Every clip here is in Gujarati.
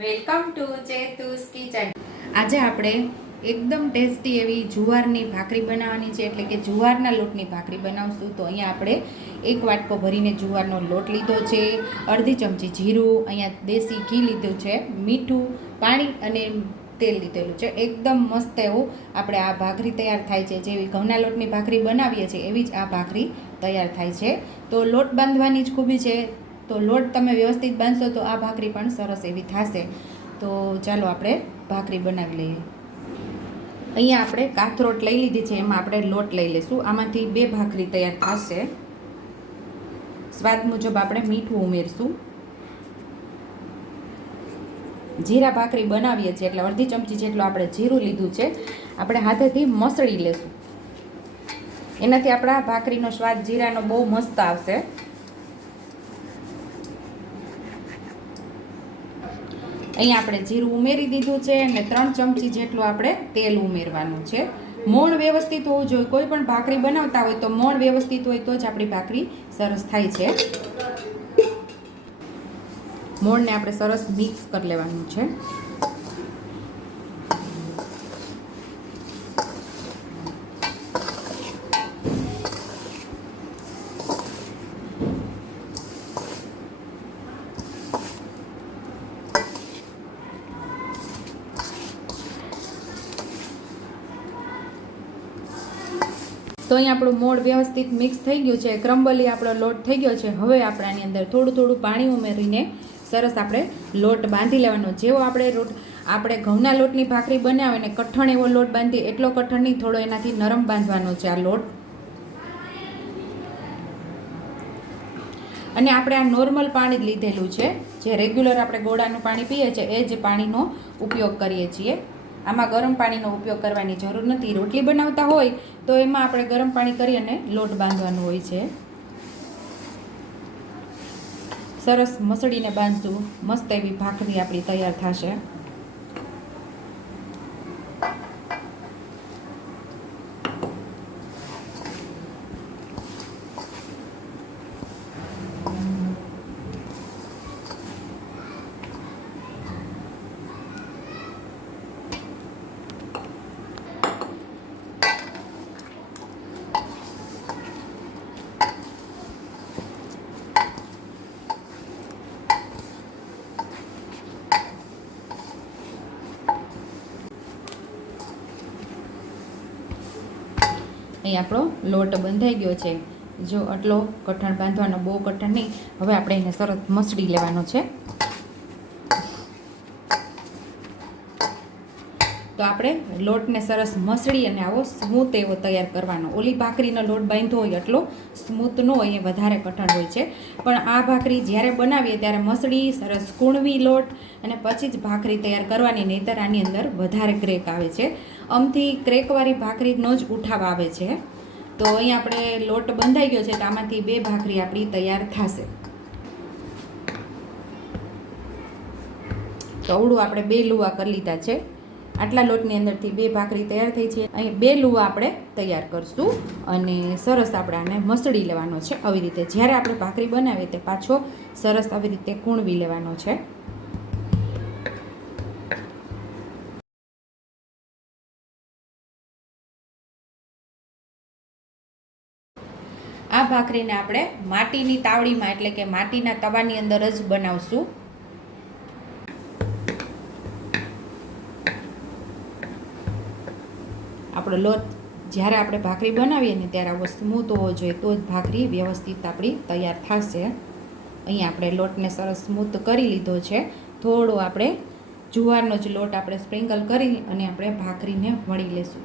Welcome to ચેતુસ kitchen. આજે આપણે એકદમ ટેસ્ટી એવી જુવારની ભાખરી બનાવવાની છે, એટલે કે જુવારના લોટની ભાખરી બનાવશું. તો અહીંયા આપણે એક વાટકો ભરીને જુવારનો લોટ લીધો છે, અડધી ચમચી જીરું, અહીંયા દેશી ઘી લીધું છે, મીઠું, પાણી અને તેલ લીધેલું છે. એકદમ મસ્ત એવું આપણે આ ભાખરી તૈયાર થાય છે. જેવી ઘઉંના લોટની ભાખરી બનાવીએ છીએ એવી જ આ ભાખરી તૈયાર થાય છે. તો લોટ બાંધવાની જ ખૂબી છે. તો લોટ તમે વ્યવસ્થિત બાંધશો તો આ ભાખરી પણ સરસ એવી થશે. તો ચાલો આપણે ભાખરી બનાવી લઈએ. અહીંયા આપણે કાથરોટ લઈ લીધી છે, એમાં આપણે લોટ લઈ લઈશું. આમાંથી 2 ભાખરી તૈયાર થશે. સ્વાદ મુજબ આપણે મીઠું ઉમેરશું. જીરા ભાખરી બનાવીએ છીએ એટલે અડધી ચમચી જેટલું આપણે જીરું લીધું છે. આપણે હાથેથી મસળી લેશું, એનાથી આપણા ભાખરીનો સ્વાદ જીરાનો બહુ મસ્ત આવશે. અહીંયા આપણે જીરું ઉમેરી દીધું છે અને 3 ચમચી જેટલું આપણે તેલ ઉમેરવાનું છે. મોણ વ્યવસ્થિત હોવું જોઈએ. કોઈ પણ ભાખરી બનાવતા હોય તો મોણ વ્યવસ્થિત હોય તો જ આપણી ભાખરી સરસ થાય છે. મોણને આપણે સરસ મિક્સ કરી લેવાનું છે. તો અહીં આપણું મોણ વ્યવસ્થિત મિક્સ થઈ ગયું છે, ક્રમ્બલી આપણો લોટ થઈ ગયો છે. હવે આપણે આની અંદર થોડું થોડું પાણી ઉમેરીને સરસ આપણે લોટ બાંધી લેવાનો. જેવો આપણે ઘઉંના લોટની ભાખરી બનાવે ને કઠણ એવો લોટ બાંધીએ એટલો કઠણ નહીં, થોડો એનાથી નરમ બાંધવાનો છે આ લોટ. અને આપણે આ નોર્મલ પાણી જ લીધેલું છે, જે રેગ્યુલર આપણે ગોળાનું પાણી પીએ છીએ એ જ પાણીનો ઉપયોગ કરીએ છીએ. આમાં ગરમ પાણીનો ઉપયોગ કરવાની જરૂર નથી. રોટલી બનાવતા હોય તો એમાં આપણે ગરમ પાણી કરી અને લોટ બાંધવાનું હોય છે. સરસ મસળીને બાંધશું, મસ્ત એવી ભાખરી આપણી તૈયાર થશે. અહીં આપણો લોટ બંધાઈ ગયો છે. જો આટલો કઠણ બાંધવાનો, બહુ કઠણ નહીં. હવે આપણે એને સરસ મસળી લેવાનો છે. તો આપણે લોટને સરસ મસળી અને આવો સ્મૂથ એવો તૈયાર કરવાનો. ઓલી ભાખરીનો લોટ બાંધ્યો હોય એટલો સ્મૂથ ન હોય, એ વધારે કઠણ હોય છે. પણ આ ભાખરી જ્યારે બનાવીએ ત્યારે મસળી સરસ કૂણવી લોટ અને પછી જ ભાખરી તૈયાર કરવાની, નહીંતર આની અંદર વધારે ક્રેક આવે છે. આમથી ક્રેકવાળી ભાખરીનો જ ઉઠાવ આવે છે. તો અહીં આપણે લોટ બંધાઈ ગયો છે, તો આમાંથી 2 ભાખરી આપણી તૈયાર થશે. તો અવળું આપણે 2 લુવા કરી લીધા છે. આટલા લોટની અંદરથી 2 ભાખરી તૈયાર થઈ છે. અહીં 2 લુવા આપણે તૈયાર કરશું અને સરસ આપણે આને મસળી લેવાનો છે. આવી રીતે જ્યારે આપણે ભાખરી બનાવીએ તે પાછો સરસ આવી રીતે કૂણવી લેવાનો છે. આ ભાખરીને આપણે માટીની તાવડીમાં એટલે કે માટીના તવાની અંદર જ બનાવશું. આપણો લોટ જ્યારે આપણે ભાખરી બનાવીએ ને ત્યારે આવો સ્મૂથ હોવો જોઈએ, તો જ ભાખરી વ્યવસ્થિત આપણી તૈયાર થશે. અહીં આપણે લોટને સરસ સ્મૂથ કરી લીધો છે. થોડો આપણે જુવારનો જ લોટ આપણે સ્પ્રિંકલ કરી અને આપણે ભાખરીને વણી લેશું.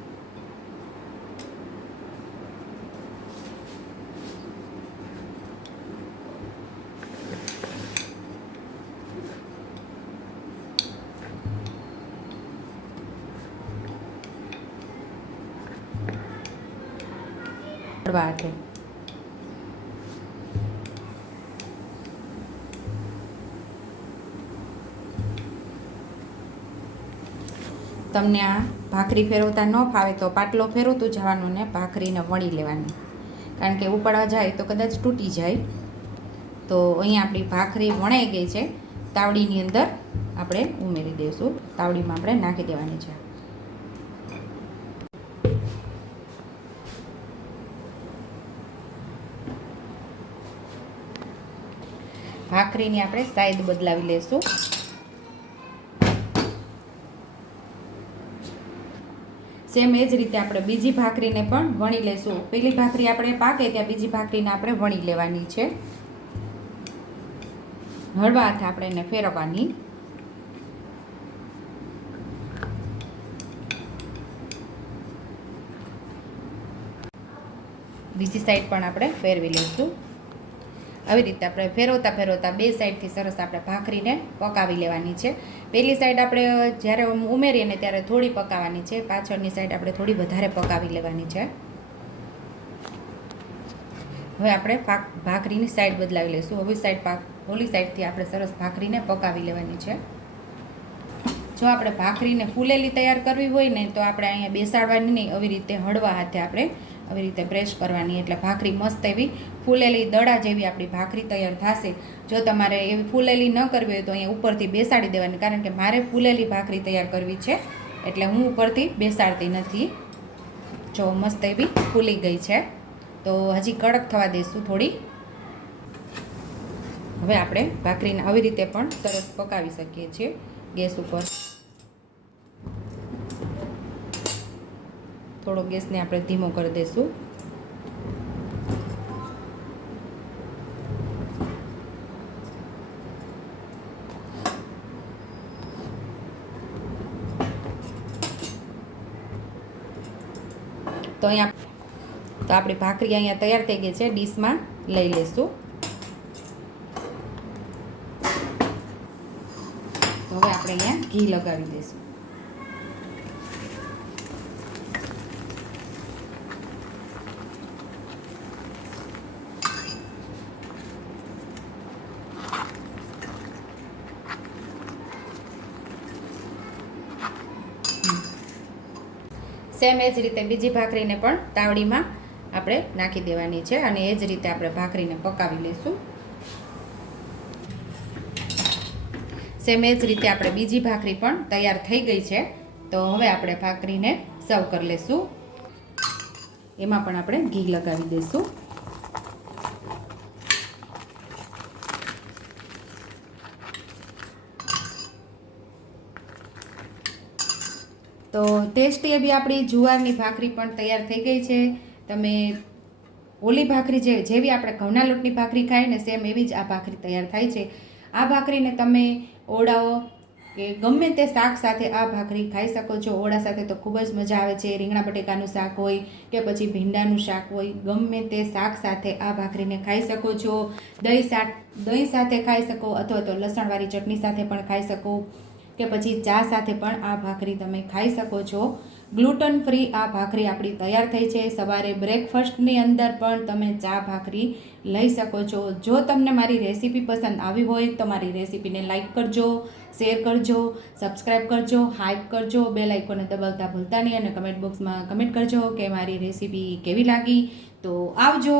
હાથે તમને આ ભાખરી ફેરવતા ન ફાવે તો પાટલો ફેરવતું જવાનું ને ભાખરીને વણી લેવાની, કારણ કે ઉપાડવા જાય તો કદાચ તૂટી જાય. તો અહીં આપણી ભાખરી વણાઈ ગઈ છે તાવડીની અંદર. આપણે ઉમેરી દઈશું. તાવડીમાં આપણે નાખી દેવાની છે. ભાખરીની આપણે સાઈડ બદલાવી લઈશું. સેમ એ જ રીતે આપણે બીજી ભાખરીને પણ વણી લઈશું. પેલી ભાખરી આપણે પાકે ત્યાં બીજી ભાખરીને આપણે વણી લેવાની છે. હળવા હાથે આપણે એને ફેરવવાની. બીજી સાઈડ પણ આપણે ફેરવી લઈશું. આવી રીતે આપણે ફેરવતા બે સાઈડથી સરસ આપણે ભાખરીને પકાવી લેવાની છે. પહેલી સાઈડ આપણે જ્યારે ઉમેરીએ ને ત્યારે થોડી પકાવવાની છે, પાછળની સાઈડ આપણે થોડી વધારે પકાવી લેવાની છે. હવે આપણે ભાખરીની સાઈડ બદલાવી લઈશું. ઓલી સાઈડથી આપણે સરસ ભાખરીને પકાવી લેવાની છે. જો આપણે ભાખરીને ફૂલેલી તૈયાર કરવી હોય ને તો આપણે અહીંયા બેસાડવાની નહીં, આવી રીતે હળવા હાથે આપણે આવી રીતે પ્રેસ કરવાની, એટલે ભાખરી મસ્ત એવી ફૂલેલી દડા જેવી આપણી ભાખરી તૈયાર થશે. જો તમારે એવી ફૂલેલી ન કરવી હોય તો અહીંયા ઉપરથી બેસાડી દેવાની, કારણ કે મારે ફૂલેલી ભાખરી તૈયાર કરવી છે એટલે હું ઉપરથી બેસાડતી નથી. જો મસ્ત એવી ફૂલી ગઈ છે, તો હજી કડક થવા દઈશું થોડી. હવે આપણે ભાખરીને આવી રીતે પણ સરસ પકાવી શકીએ છીએ ગેસ ઉપર. થોડો ગેસને આપણે ધીમો કરી દઈશું. તો આપણી ભાખરી અહીંયા તૈયાર થઈ ગઈ છે. ડીશમાં લઈ લઈશું. તો હવે આપણે અહીંયા ઘી લગાવી દઈશું. સેમ એ જ રીતે બીજી ભાખરીને પણ તાવડીમાં આપણે નાખી દેવાની છે અને એ જ રીતે આપણે ભાખરીને પકાવી લઈશું. સેમ એ જ રીતે આપણે બીજી ભાખરી પણ તૈયાર થઈ ગઈ છે. તો હવે આપણે ભાખરીને સર્વ કરી લઈશું. એમાં પણ આપણે ઘી લગાવી દઈશું. તો ટેસ્ટી એવી આપણી જુવારની ભાખરી પણ તૈયાર થઈ ગઈ છે. તમે ઓલી ભાખરી જેવી આપણે ઘઉંના લોટની ભાખરી ખાઈએ ને સેમ એવી જ આ ભાખરી તૈયાર થાય છે. આ ભાખરીને તમે ઓળાઓ કે ગમે તે શાક સાથે આ ભાખરી ખાઈ શકો છો. ઓળા સાથે તો ખૂબ જ મજા આવે છે. રીંગણા બટેકાનું શાક હોય કે પછી ભીંડાનું શાક હોય, ગમે તે શાક સાથે આ ભાખરીને ખાઈ શકો છો. દહીં સાથે ખાઈ શકો, અથવા તો લસણવાળી ચટણી સાથે પણ ખાઈ શકો, કે પછી ચા સાથે પણ આ ભાખરી તમે ખાઈ શકો છો. ગ્લુટન ફ્રી આ ભાખરી આપણી તૈયાર થઈ છે. સવારે બ્રેકફાસ્ટની અંદર પણ તમે ચા ભાખરી લઈ શકો છો. જો તમને મારી રેસીપી પસંદ આવી હોય તો મારી રેસીપીને લાઈક કરજો, શેર કરજો, સબસ્ક્રાઈબ કરજો, હાઈપ કરજો, બેલ આઇકોને દબાવતા ભૂલતા નહીં અને કમેન્ટ બોક્સમાં કમેન્ટ કરજો કે મારી રેસીપી કેવી લાગી. તો આવજો.